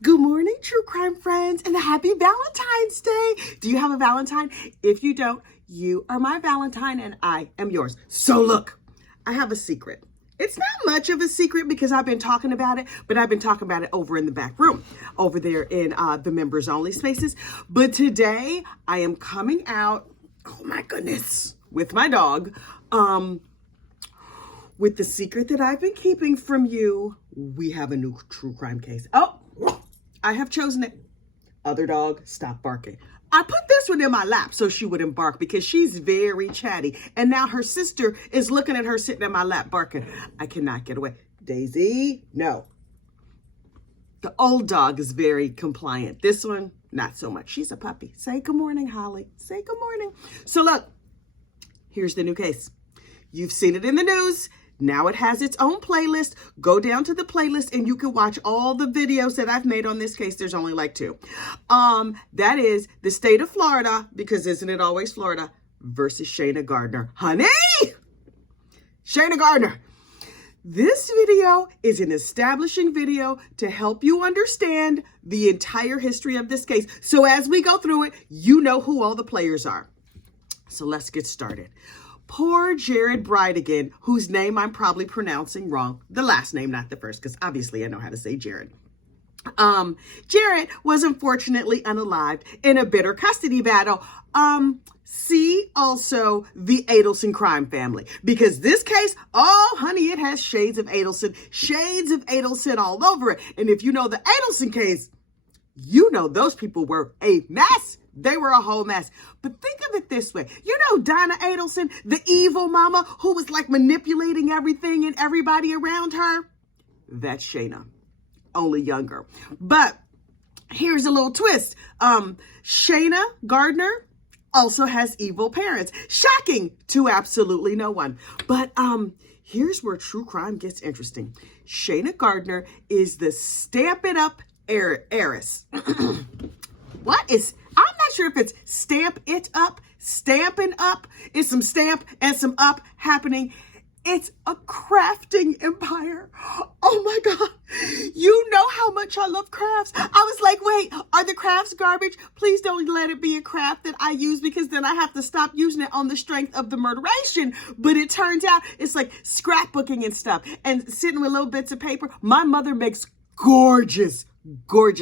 Good morning, true crime friends, and happy Valentine's Day. Do you have a Valentine? If you don't, you are my Valentine and I am yours. So look, I have a secret. It's not much of a secret because I've been talking about it, but I've been talking about it over in the back room, over there in the members only spaces. But today I am coming out, oh my goodness, with my dog, with the secret that I've been keeping from you. We have a new true crime case. Oh, I have chosen it. Other dog, stop barking. I put this one in my lap so she wouldn't bark because she's very chatty. And now her sister is looking at her sitting in my lap barking. I cannot get away. Daisy, no. The old dog is very compliant. This one, not so much. She's a puppy. Say good morning, Holly. Say good morning. So look, here's the new case. You've seen it in the news. Now it has its own playlist. Go down to the playlist and you can watch all the videos that I've made on this case. There's only like 2. That is the state of Florida, because isn't it always Florida, versus Shana Gardner. Honey! Shana Gardner. This video is an establishing video to help you understand the entire history of this case. So as we go through it, you know who all the players are. So let's get started. Poor Jared Bridegan, whose name I'm probably pronouncing wrong. The last name, not the first, because obviously I know how to say Jared. Jared was unfortunately unalived in a bitter custody battle. See also the Adelson crime family, because this case, oh honey, it has shades of Adelson all over it. And if you know the Adelson case, you know those people were a mess. They were a whole mess. But think of it this way. You know Donna Adelson, the evil mama who was like manipulating everything and everybody around her? That's Shana, only younger. But here's a little twist. Shana Gardner also has evil parents. Shocking to absolutely no one. But here's where true crime gets interesting. Shana Gardner is the Stamp It Up heiress. I'm not sure if it's Stamp It Up, Stampin' Up. It's some stamp and some up happening. It's a crafting empire. Oh my God. You know how much I love crafts. I was like, wait, are the crafts garbage? Please don't let it be a craft that I use, because then I have to stop using it on the strength of the murderation. But it turns out it's like scrapbooking and stuff and sitting with little bits of paper. My mother makes gorgeous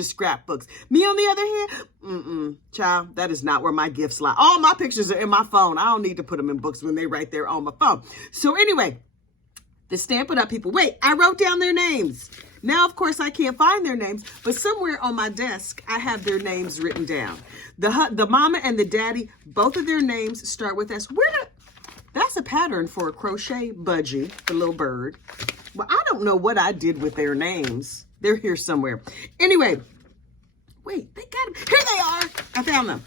scrapbooks. Me on the other hand, child, that is not where my gifts lie. All my pictures are in my phone. I don't need to put them in books when they're right there on my phone. So anyway, the Stamp It Up people. Wait, I wrote down their names. Now, of course, I can't find their names, but somewhere on my desk, I have their names written down. The mama and the daddy, both of their names start with S. That's a pattern for a crochet budgie, the little bird. Well, I don't know what I did with their names. They're here somewhere. Anyway, wait, they got them. Here they are. I found them.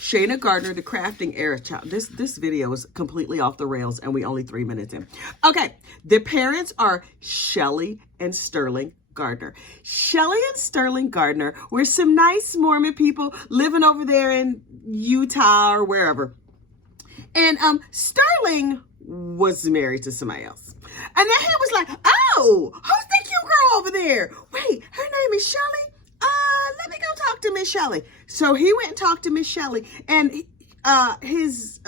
Shana Gardner, the crafting era child. This video is completely off the rails and we only 3 minutes in. Okay, the parents are Shelly and Sterling Gardner. Shelly and Sterling Gardner were some nice Mormon people living over there in Utah or wherever. And Sterling was married to somebody else. And then he was like, oh, who's the cute girl over there? Wait, her name is Shelly? Let me go talk to Miss Shelly. So he went and talked to Miss Shelly, and his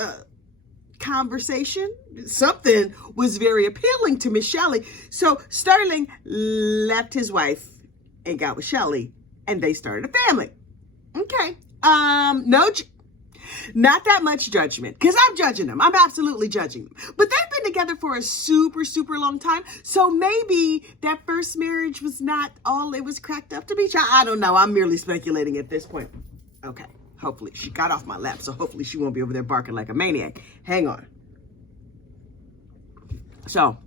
conversation, something was very appealing to Miss Shelly. So Sterling left his wife and got with Shelly, and they started a family. Okay. Not that much judgment, because I'm judging them. I'm absolutely judging them. But they've been together for a super, super long time. So maybe that first marriage was not all it was cracked up to be. I don't know. I'm merely speculating at this point. Okay. Hopefully. She got off my lap, so hopefully she won't be over there barking like a maniac. Hang on. So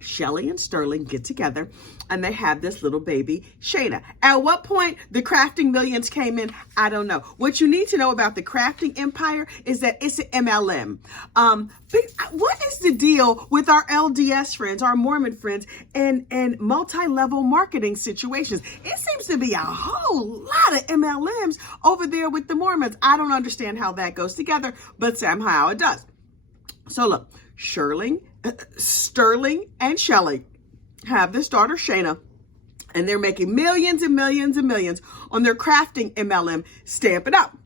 Shelly and Sterling get together and they have this little baby, Shana. At what point the crafting millions came in, I don't know. What you need to know about the crafting empire is that it's an MLM. What is the deal with our LDS friends, our Mormon friends, and multi-level marketing situations? It seems to be a whole lot of MLMs over there with the Mormons. I don't understand how that goes together, but somehow it does. So look, Sterling and Shelly have this daughter, Shana, And they're making millions and millions and millions on their crafting MLM, Stampin' Up.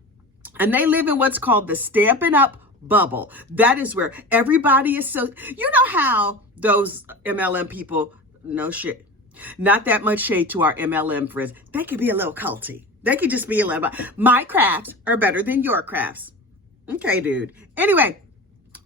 And they live in what's called the Stampin' Up bubble. That is where everybody is so, you know how those MLM people, no shit, not that much shade to our MLM friends. They could be a little culty. They could just be a little, my crafts are better than your crafts. Okay, dude. Anyway,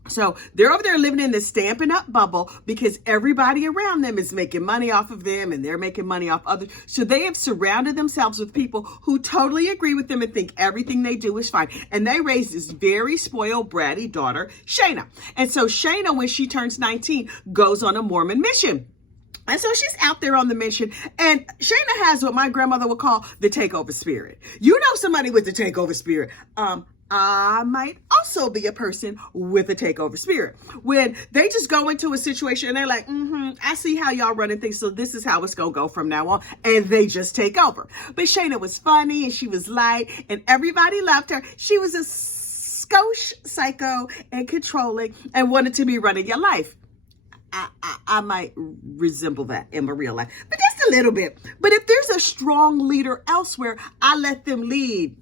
so they're over there living in the Stampin' Up bubble because everybody around them is making money off of them and they're making money off others. So they have surrounded themselves with people who totally agree with them and think everything they do is fine. And they raised this very spoiled, bratty daughter, Shana. And so Shana, when she turns 19, goes on a Mormon mission. And so she's out there on the mission, and Shana has what my grandmother would call the takeover spirit. You know somebody with the takeover spirit. I might also be a person with a takeover spirit. When they just go into a situation and they're like, I see how y'all running things, so this is how it's going to go from now on. And they just take over. But Shana was funny and she was light and everybody loved her. She was a skosh psycho and controlling and wanted to be running your life. I might resemble that in my real life, but just a little bit. But if there's a strong leader elsewhere, I let them lead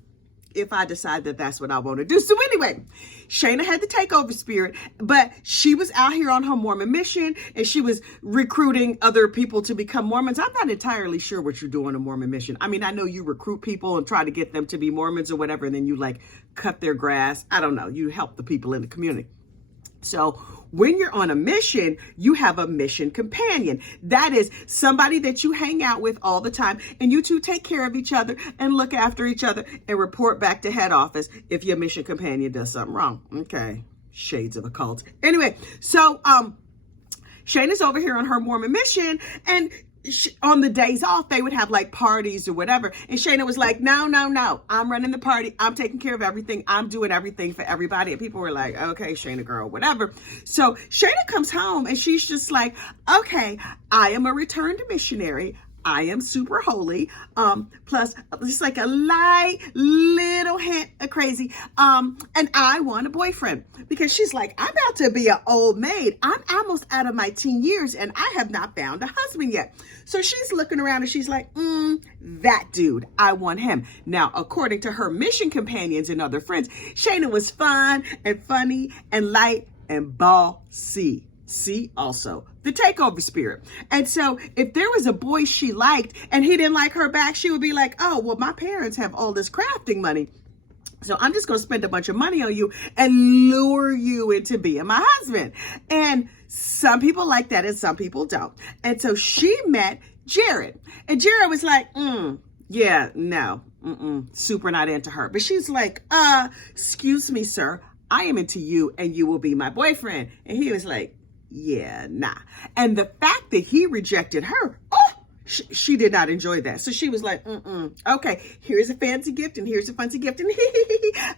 if I decide that that's what I want to do. So anyway, Shana had the takeover spirit, but she was out here on her Mormon mission and she was recruiting other people to become Mormons. I'm not entirely sure what you do on a Mormon mission. I mean, I know you recruit people and try to get them to be Mormons or whatever, and then you like cut their grass. I don't know. You help the people in the community. So when you're on a mission, you have a mission companion. That is somebody that you hang out with all the time, and you two take care of each other and look after each other and report back to head office if your mission companion does something wrong. Okay, shades of a cult. Anyway, so Shana's over here on her Mormon mission, and on the days off, they would have like parties or whatever. And Shana was like, no, I'm running the party. I'm taking care of everything. I'm doing everything for everybody. And people were like, okay, Shana girl, whatever. So Shana comes home and she's just like, okay, I am a returned missionary. I am super holy. Plus just like a light little hint of crazy. And I want a boyfriend because she's like, I'm about to be an old maid. I'm almost out of my teen years and I have not found a husband yet. So she's looking around and she's like, that dude, I want him. Now, according to her mission companions and other friends, Shana was fun and funny and light and ballsy. See, also the takeover spirit. And so if there was a boy she liked and he didn't like her back, she would be like, oh, well, my parents have all this crafting money, so I'm just going to spend a bunch of money on you and lure you into being my husband. And some people like that and some people don't. And so she met Jared, and Jared was like, yeah, no, super not into her. But she's like, excuse me, sir, I am into you and you will be my boyfriend. And he was like, yeah, nah. And the fact that he rejected her, she did not enjoy that. So she was like, okay, here's a fancy gift and here's a fancy gift. And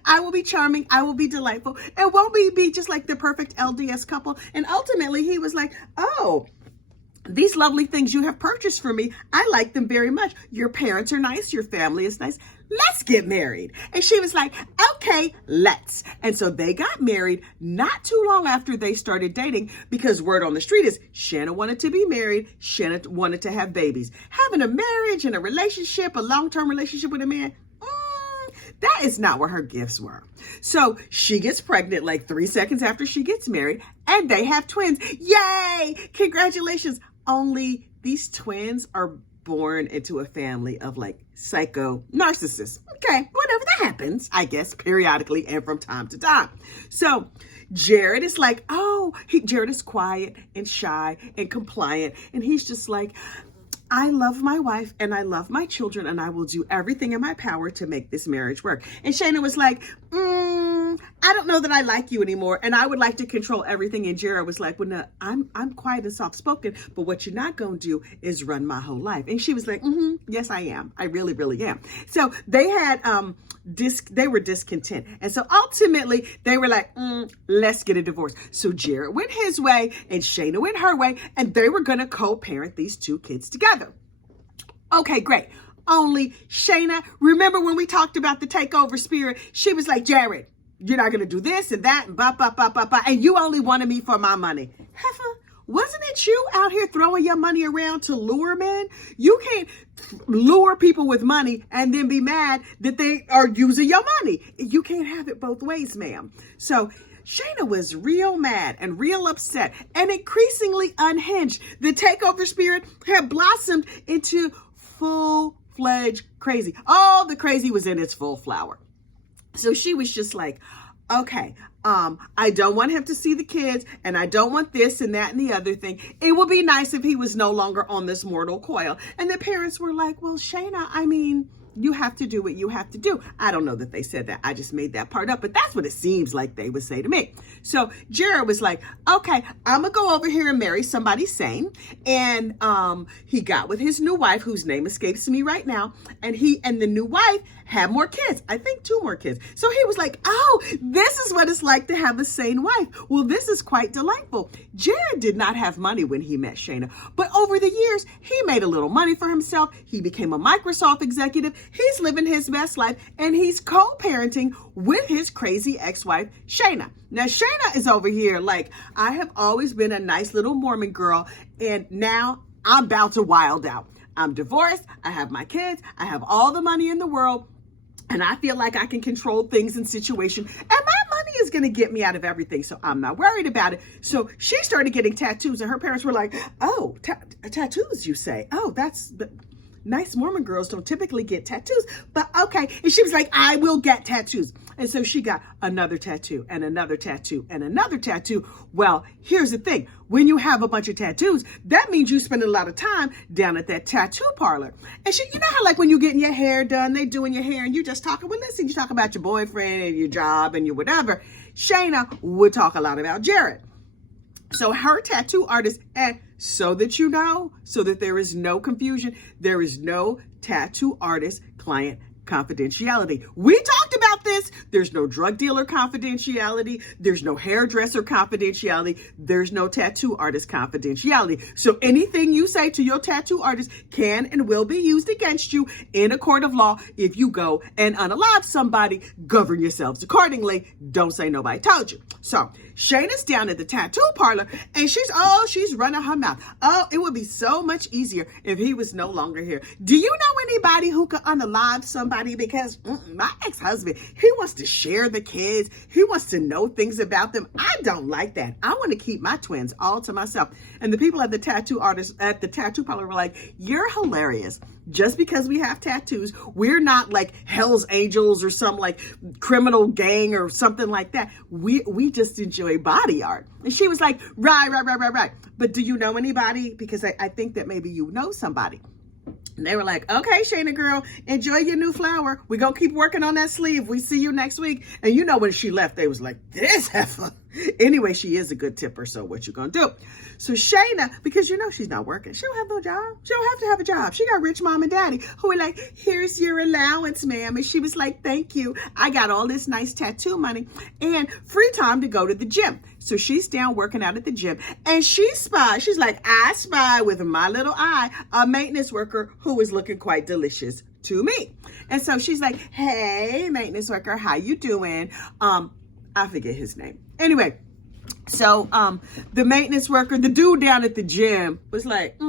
I will be charming. I will be delightful. And won't we be just like the perfect LDS couple? And ultimately he was like, oh, these lovely things you have purchased for me, I like them very much. Your parents are nice. Your family is nice. Let's get married. And she was like, okay, let's. And so they got married not too long after they started dating, because word on the street is Shana wanted to be married. Shana wanted to have babies. Having a marriage and a relationship, a long-term relationship with a man, that is not where her gifts were. So she gets pregnant like 3 seconds after she gets married, and they have twins. Yay! Congratulations. Only these twins are born into a family of like psycho narcissists. Okay, whatever, that happens, I guess, periodically and from time to time. So Jared is like, Jared is quiet and shy and compliant. And he's just like, I love my wife and I love my children and I will do everything in my power to make this marriage work. And Shana was like, I don't know that I like you anymore and I would like to control everything. And Jared was like, well, no, I'm quiet and soft-spoken, but what you're not going to do is run my whole life. And she was like, yes, I am. I really, really am. So they had, they were discontent. And so ultimately they were like, let's get a divorce. So Jared went his way and Shana went her way, and they were going to co-parent these two kids together. Okay, great. Only Shana, remember when we talked about the takeover spirit? She was like, Jared, you're not going to do this and that and and you only wanted me for my money. Heifer, wasn't it you out here throwing your money around to lure men? You can't lure people with money and then be mad that they are using your money. You can't have it both ways, ma'am. So Shana was real mad and real upset and increasingly unhinged. The takeover spirit had blossomed into full-fledged crazy. All the crazy was in its full flower. So she was just like, okay, I don't want him to see the kids, and I don't want this and that and the other thing. It would be nice if he was no longer on this mortal coil. And the parents were like, well, Shana, I mean, you have to do what you have to do. I don't know that they said that. I just made that part up, but that's what it seems like they would say to me. So Jared was like, okay, I'm gonna go over here and marry somebody sane. And he got with his new wife, whose name escapes me right now. And he and the new wife had more kids. I think 2 more kids. So he was like, oh, this is what it's like to have a sane wife. Well, this is quite delightful. Jared did not have money when he met Shana, but over the years, he made a little money for himself. He became a Microsoft executive. He's living his best life, and he's co-parenting with his crazy ex-wife, Shana. Now, Shana is over here like, I have always been a nice little Mormon girl, and now I'm about to wild out. I'm divorced. I have my kids. I have all the money in the world. And I feel like I can control things and situations. And my money is going to get me out of everything. So I'm not worried about it. So she started getting tattoos. And her parents were like, oh, tattoos, you say? Oh, that's... Nice Mormon girls don't typically get tattoos, but okay. And she was like, I will get tattoos. And so she got another tattoo and another tattoo and another tattoo. Well, here's the thing. When you have a bunch of tattoos, that means you spend a lot of time down at that tattoo parlor. And she, you know how like when you're getting your hair done, they doing your hair and you just talking, well, listen, you talk about your boyfriend and your job and your whatever. Shana would talk a lot about Jared. So her tattoo artist, and so that you know, so that there is no confusion, there is no tattoo artist client confidentiality. We talked about this. There's no drug dealer confidentiality. There's no hairdresser confidentiality. There's no tattoo artist confidentiality. So anything you say to your tattoo artist can and will be used against you in a court of law. If you go and unalive somebody, govern yourselves accordingly. Don't say nobody told you. So Shana's down at the tattoo parlor and she's running her mouth. Oh, it would be so much easier if he was no longer here. Do you know anybody who could unalive somebody? Because my ex-husband, he wants to share the kids. He wants to know things about them. I don't like that. I want to keep my twins all to myself. And the people at the tattoo artist at the tattoo parlor were like, you're hilarious. Just because we have tattoos, we're not like Hell's Angels or some like criminal gang or something like that. We just enjoy body art. And she was like, right. But do you know anybody? Because I think that maybe you know somebody. And they were like, okay, Shana girl, enjoy your new flower. We're going to keep working on that sleeve. We see you next week. And you know, when she left, they was like, this heifer. Anyway, she is a good tipper. So what you going to do? So Shana, because you know she's not working. She don't have no job. She don't have to have a job. She got rich mom and daddy who were like, here's your allowance, ma'am. And she was like, thank you. I got all this nice tattoo money and free time to go to the gym. So she's down working out at the gym and she spied. She's like, I spy with my little eye a maintenance worker who is looking quite delicious to me. And so she's like, hey, maintenance worker, how you doing? I forget his name. Anyway, so the maintenance worker, the dude down at the gym was like,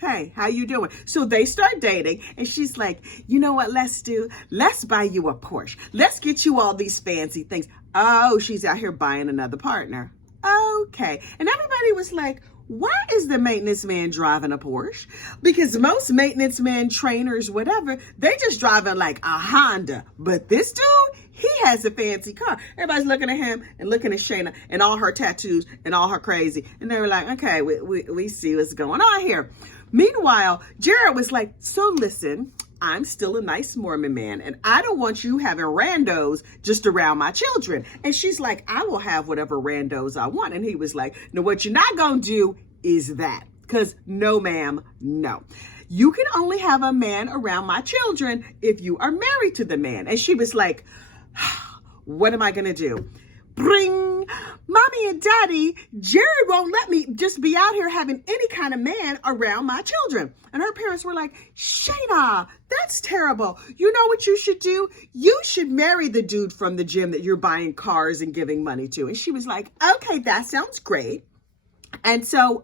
hey, how you doing? So they start dating and she's like, you know what let's do? Let's buy you a Porsche. Let's get you all these fancy things. Oh, she's out here buying another partner. Okay. And everybody was like, why is the maintenance man driving a Porsche? Because most maintenance men, trainers, whatever, they just driving like a Honda. But this dude, he has a fancy car. Everybody's looking at him and looking at Shana and all her tattoos and all her crazy. And they were like, okay, we see what's going on here. Meanwhile, Jared was like, so listen, I'm still a nice Mormon man and I don't want you having randos just around my children. And she's like, I will have whatever randos I want. And he was like, no, what you're not going to do is that. Because no, ma'am, no. You can only have a man around my children if you are married to the man. And she was like, what am I going to do? Bring mommy and daddy. Jared won't let me just be out here having any kind of man around my children. And her parents were like, Shana, that's terrible. You know what you should do? You should marry the dude from the gym that you're buying cars and giving money to. And she was like, okay, that sounds great. And so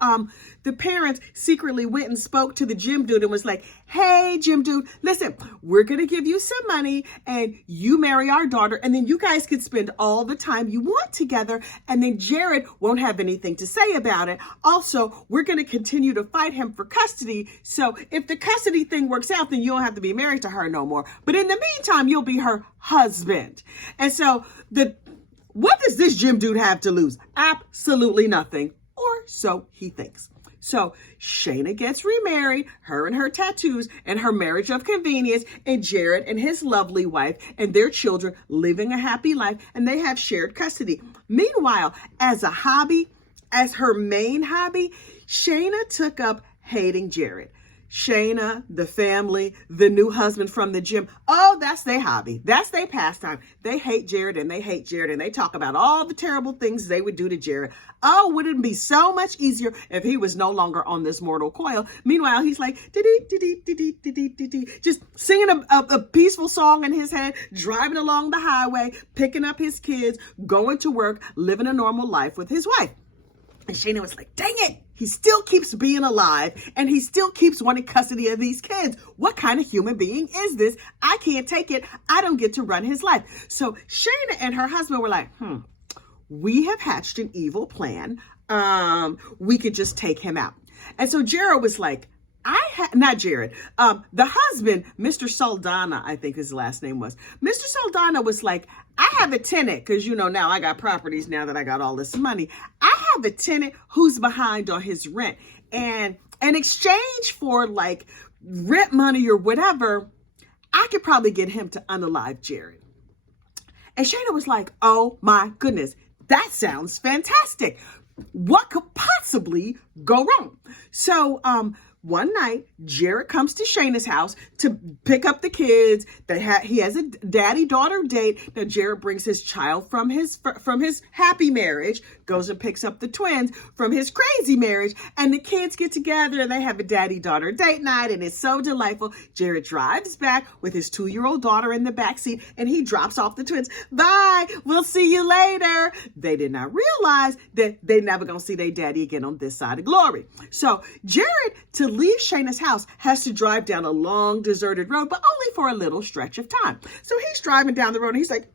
the parents secretly went and spoke to the gym dude and was like, hey, gym dude, listen, we're going to give you some money and you marry our daughter. And then you guys could spend all the time you want together. And then Jared won't have anything to say about it. Also, we're going to continue to fight him for custody. So if the custody thing works out, then you don't have to be married to her no more. But in the meantime, you'll be her husband. And so what does this gym dude have to lose? Absolutely nothing. Or so he thinks. So Shana gets remarried, her and her tattoos and her marriage of convenience, and Jared and his lovely wife and their children living a happy life, and they have shared custody. Meanwhile, as her main hobby, Shana took up hating Jared. Shana, the family, the new husband from the gym. Oh, that's their hobby. That's their pastime. They hate Jared and they hate Jared and they talk about all the terrible things they would do to Jared. Oh, wouldn't it be so much easier if he was no longer on this mortal coil? Meanwhile, he's like, just singing a peaceful song in his head, driving along the highway, picking up his kids, going to work, living a normal life with his wife. And Shana was like, dang it, he still keeps being alive and he still keeps wanting custody of these kids. What kind of human being is this? I can't take it. I don't get to run his life. So Shana and her husband were like, we have hatched an evil plan. We could just take him out. And so Jared was like, not Jared, the husband, Mr. Saldana, I think his last name was. Mr. Saldana was like, I have a tenant, because now I got properties now that I got all this money. I have a tenant who's behind on his rent. And in exchange for like rent money or whatever, I could probably get him to unalive Jared. And Shana was like, oh my goodness, that sounds fantastic. What could possibly go wrong? So, one night, Jared comes to Shana's house to pick up the kids. He has a daddy-daughter date. Now, Jared brings his child from his happy marriage, goes and picks up the twins from his crazy marriage, and the kids get together and they have a daddy-daughter date night, and it's so delightful. Jared drives back with his 2-year-old daughter in the backseat, and he drops off the twins. Bye, we'll see you later. They did not realize that they never gonna see their daddy again on this side of glory. So Jared, to leave Shana's house, has to drive down a long deserted road, but only for a little stretch of time. So he's driving down the road and he's like,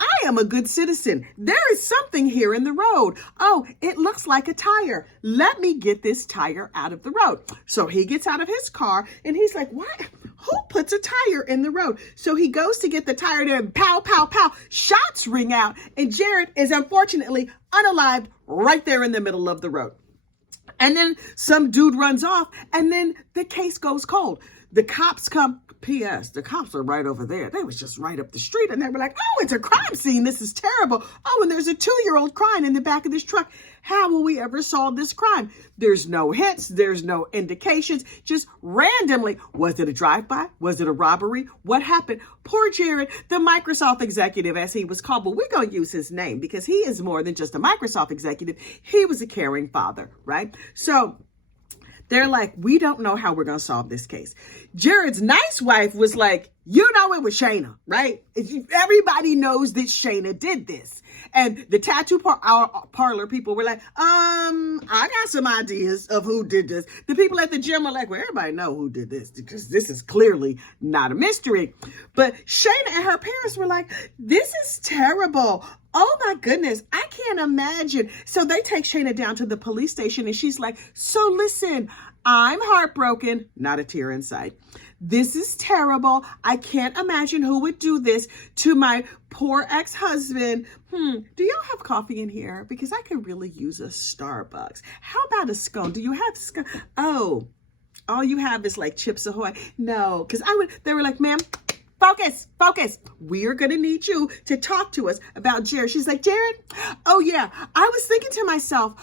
I am a good citizen. There is something here in the road. Oh, it looks like a tire. Let me get this tire out of the road. So he gets out of his car and he's like, what? Who puts a tire in the road? So he goes to get the tire there and pow, pow, pow. Shots ring out and Jared is unfortunately unalived right there in the middle of the road. And then some dude runs off and then the case goes cold. The cops come. P.S. The cops are right over there. They was just right up the street and they were like, oh, it's a crime scene. This is terrible. Oh, and there's a 2-year-old crying in the back of this truck. How will we ever solve this crime? There's no hints. There's no indications. Just randomly. Was it a drive-by? Was it a robbery? What happened? Poor Jared, the Microsoft executive, as he was called, but we're going to use his name because he is more than just a Microsoft executive. He was a caring father, right? So they're like, we don't know how we're going to solve this case. Jared's nice wife was like, it was Shana, right? Everybody knows that Shana did this. And the tattoo parlor people were like, I got some ideas of who did this. The people at the gym are like, well, everybody know who did this because this is clearly not a mystery. But Shana and her parents were like, this is terrible. Oh my goodness, I can't imagine. So they take Shana down to the police station and she's like, so listen, I'm heartbroken, not a tear in sight. This is terrible. I can't imagine who would do this to my poor ex-husband. Do y'all have coffee in here? Because I could really use a Starbucks. How about a scone? Do you have scone? Oh, all you have is like Chips Ahoy. No, because they were like, ma'am, focus. We are going to need you to talk to us about Jared. She's like, Jared? Oh yeah. I was thinking to myself,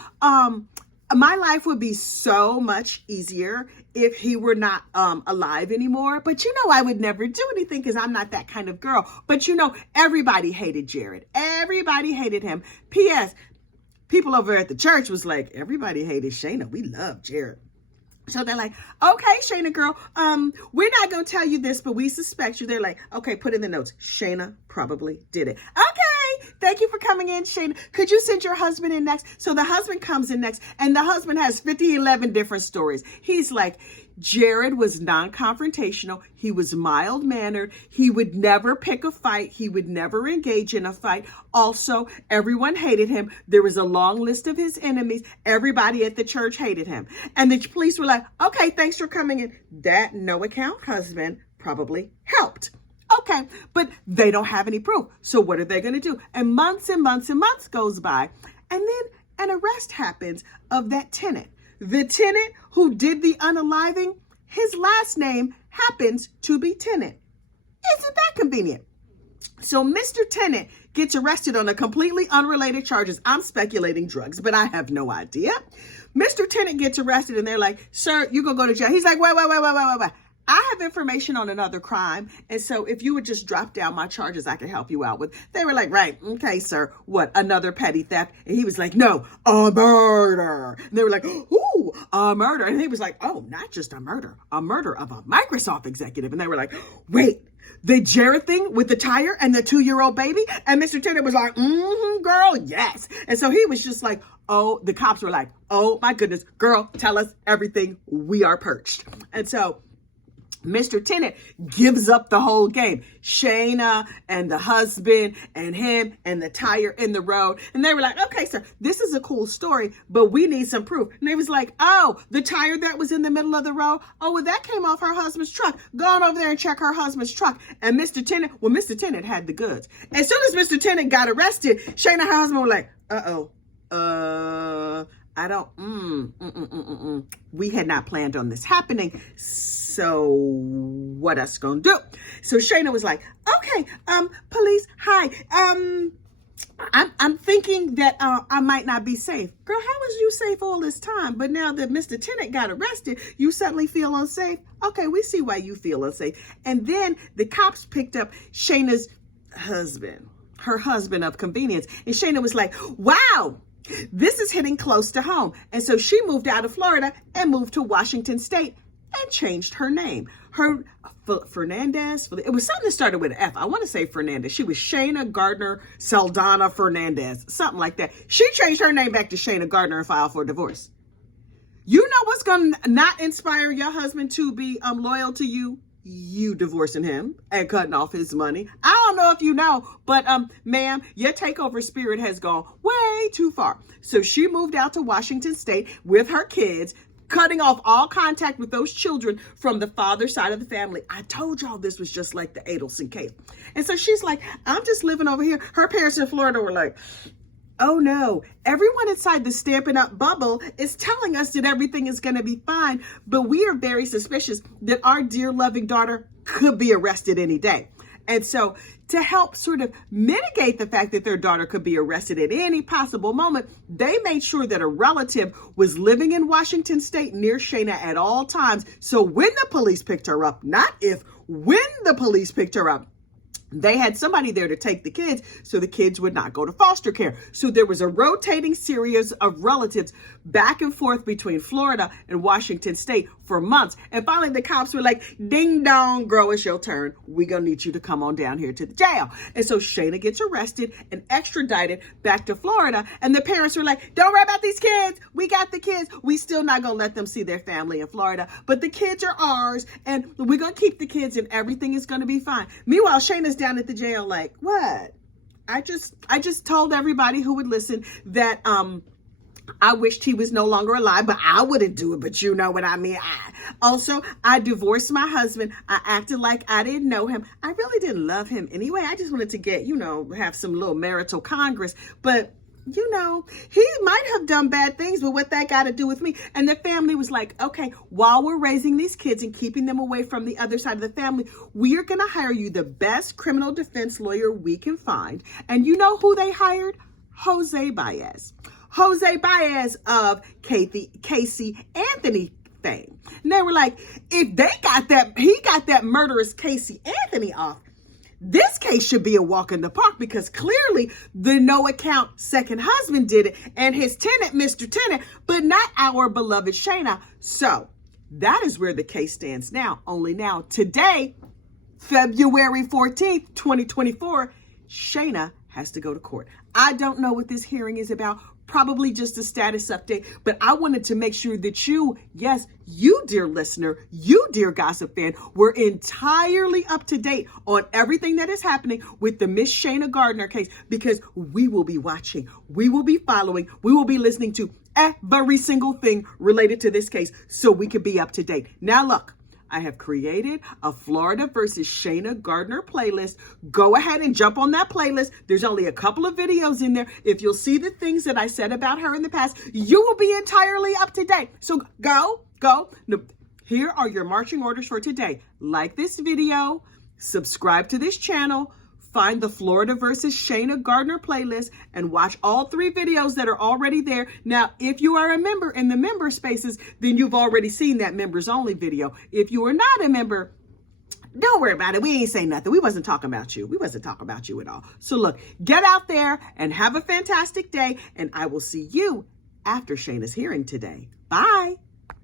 my life would be so much easier if he were not alive anymore. But I would never do anything because I'm not that kind of girl. But everybody hated Jared. Everybody hated him. P.S. People over at the church was like, everybody hated Shana. We love Jared. So they're like, okay, Shana girl, we're not going to tell you this, but we suspect you. They're like, okay, put in the notes. Shana probably did it. Okay. thank you for coming in, Shana. Could you send your husband in next? So the husband comes in next, and the husband has 11 different stories. He's like, Jared was non-confrontational. He was mild-mannered. He would never pick a fight. He would never engage in a fight. Also, everyone hated him. There was a long list of his enemies. Everybody at the church hated him. And the police were like, okay, thanks for coming in. That no-account husband probably helped. Okay, but they don't have any proof. So what are they going to do? And months and months and months goes by. And then an arrest happens of that tenant. The tenant who did the unaliving, his last name happens to be Tenant. Isn't that convenient? So Mr. Tenant gets arrested on a completely unrelated charges. I'm speculating drugs, but I have no idea. Mr. Tenant gets arrested and they're like, sir, you're going to go to jail. He's like, wait. I have information on another crime. And so if you would just drop down my charges, I can help you out with. They were like, right. Okay, sir. What? Another petty theft? And he was like, no, a murder. And they were like, ooh, a murder. And he was like, oh, not just a murder of a Microsoft executive. And they were like, wait, the Jared thing with the tire and the 2-year-old baby? And Mr. Tenant was like, girl, yes. And so he was just like, oh, the cops were like, oh my goodness, girl, tell us everything. We are perched. And so Mr. Tenant gives up the whole game. Shana and the husband and him and the tire in the road. And they were like, okay, sir, this is a cool story, but we need some proof. And they was like, oh, the tire that was in the middle of the road. Oh, well, that came off her husband's truck. Go on over there and check her husband's truck. And Mr. Tenant had the goods. As soon as Mr. Tenant got arrested, Shana and her husband were like, I don't, we had not planned on this happening. So what us gonna do? So Shana was like, okay, police, hi. I'm thinking that I might not be safe. Girl, how was you safe all this time? But now that Mr. Tenant got arrested, you suddenly feel unsafe? Okay, we see why you feel unsafe. And then the cops picked up Shana's husband, her husband of convenience. And Shana was like, wow, this is hitting close to home. And so she moved out of Florida and moved to Washington State and changed her name. Her Fernandez, it was something that started with an F. I want to say Fernandez. She was Shana Gardner Saldana Fernandez, something like that. She changed her name back to Shana Gardner and filed for divorce. You know what's going to not inspire your husband to be loyal to you? You divorcing him and cutting off his money. I don't know if you know, but ma'am, your takeover spirit has gone way too far. So she moved out to Washington State with her kids, cutting off all contact with those children from the father's side of the family. I told y'all this was just like the Adelson case. And so she's like, I'm just living over here. Her parents in Florida were like, oh no, everyone inside the Stampin' Up bubble is telling us that everything is going to be fine, but we are very suspicious that our dear loving daughter could be arrested any day. And so to help sort of mitigate the fact that their daughter could be arrested at any possible moment, they made sure that a relative was living in Washington State near Shana at all times. So when the police picked her up, not if, when the police picked her up, they had somebody there to take the kids so the kids would not go to foster care. So there was a rotating series of relatives back and forth between Florida and Washington State for months. And finally the cops were like, ding dong, girl, it's your turn. We're going to need you to come on down here to the jail. And so Shana gets arrested and extradited back to Florida. And the parents were like, don't worry about these kids. We got the kids. We still not going to let them see their family in Florida. But the kids are ours and we're going to keep the kids and everything is going to be fine. Meanwhile, Shana's down at the jail like, what? I just told everybody who would listen that I wished he was no longer alive, but I wouldn't do it. But you know what I mean. I divorced my husband. I acted like I didn't know him. I really didn't love him anyway. I just wanted to get, have some little marital congress. But he might have done bad things, but what that got to do with me? And the family was like, okay, while we're raising these kids and keeping them away from the other side of the family, we are going to hire you the best criminal defense lawyer we can find. And you know who they hired? Jose Baez. Jose Baez of Casey Anthony fame. And they were like, if he got that murderous Casey Anthony off, this case should be a walk in the park because clearly the no account second husband did it and his tenant, Mr. Tenant, but not our beloved Shana. So that is where the case stands now. Only now, today, February 14th, 2024, Shana has to go to court. I don't know what this hearing is about. Probably just a status update, but I wanted to make sure that you, yes, you dear listener, you dear gossip fan, were entirely up to date on everything that is happening with the Miss Shana Gardner case, because we will be watching, we will be following, we will be listening to every single thing related to this case so we can be up to date. Now look, I have created a Florida versus Shana Gardner playlist. Go ahead and jump on that playlist. There's only a couple of videos in there. If you'll see the things that I said about her in the past, you will be entirely up to date. So go. No, here are your marching orders for today. Like this video, subscribe to this channel, find the Florida versus Shana Gardner playlist, and watch all 3 videos that are already there. Now, if you are a member in the member spaces, then you've already seen that members only video. If you are not a member, don't worry about it. We ain't saying nothing. We wasn't talking about you. We wasn't talking about you at all. So look, get out there and have a fantastic day, and I will see you after Shana's hearing today. Bye.